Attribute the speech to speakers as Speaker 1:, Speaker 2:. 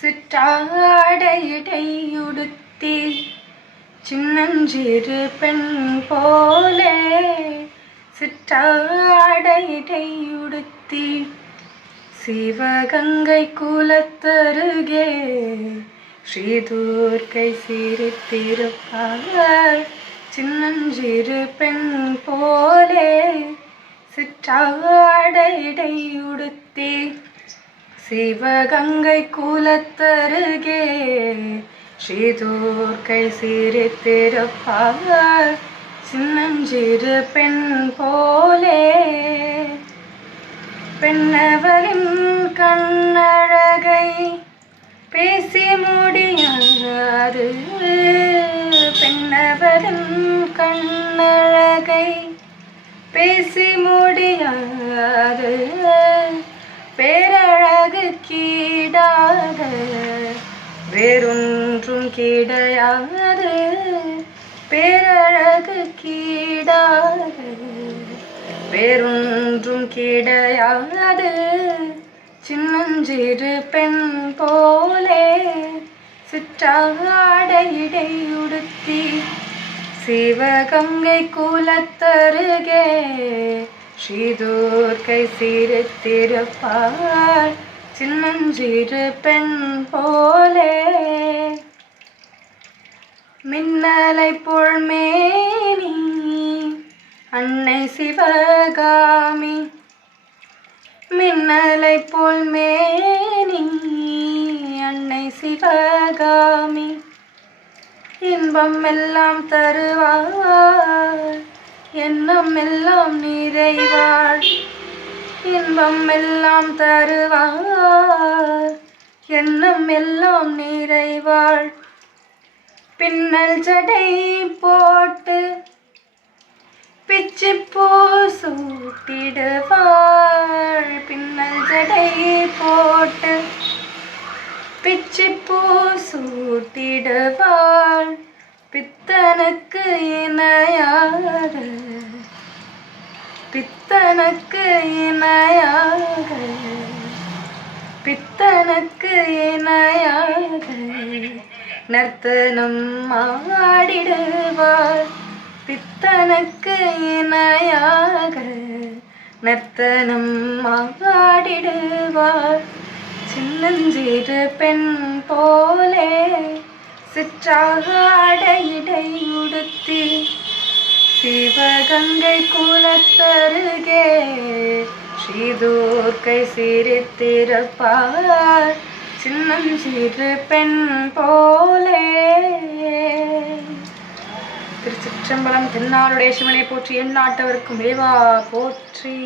Speaker 1: சிற்றாடையுடுத்தி சின்னஞ்சிறு பெண் போலே சிற்றாடையுடுத்தி சிவகங்கை குலத்தருகே ஸ்ரீதூர்க்கை சிரித்திருப்பாள் சின்னஞ்சிறு பெண் போலே சிற்றாடையுடுத்தி சிவகங்கை குலத்தருகே ஸ்ரீதூர்கை சிரித்திருப்பாள் சின்னஞ்சிறு பெண் போலே. பெண்ணவரின் கண்ணழகை பேசி முடியாது பெண்ணவரின் கண்ணழகை பேசி முடியாது வேறொன்றும் கிடையாது. பேரழகு கீடாது. வேறொன்றும் கிடையாது. சின்னஞ்சிறு பெண் போலே சிற்றாடையிடை உடுத்தி சிவகங்கை குலத்தருகே ஸ்ரீதூர்க்கை சிரித்திருப்பாள். சின்னஞ்சிறு பெண் போலே. மின்னலை பொழ்மேனி அன்னை சிவகாமி. மின்னலை போல் மேனி அன்னை சிவகாமி. இன்பம் எல்லாம் தருவார் எண்ணம் எல்லாம் நிறைவாள். இன்பம் எல்லாம் தருவார். எண்ணம் எல்லாம் நிறைவாள். பின்னல் ஜடை போட்டு பிச்சு போ சூட்டிடுவாள் பின்னல் ஜடை போட்டு பிச்சு போ சூட்டிடுவாள் பித்தனுக்கு இணையாறு பித்தனுக்கு பித்தனுக்கு இணையாக நர்த்தனம் ஆடிடுவார். பித்தனுக்கு இணையாக நர்த்தனம் ஆடிடுவார். சின்னஞ்சிறு பெண் போலே சிற்றாக அடையிடை உடுத்தி சிவகங்கை குலத்தருகே ஸ்ரீதூர்க்கை சிரித்திருப்பாள் சின்னஞ்சிறு பெண் போலே. திருச்சிற்றம்பலம் தென்னாளுடைய சிவனை போற்றி எந்நாட்டவருக்கும் வேவா போற்றி.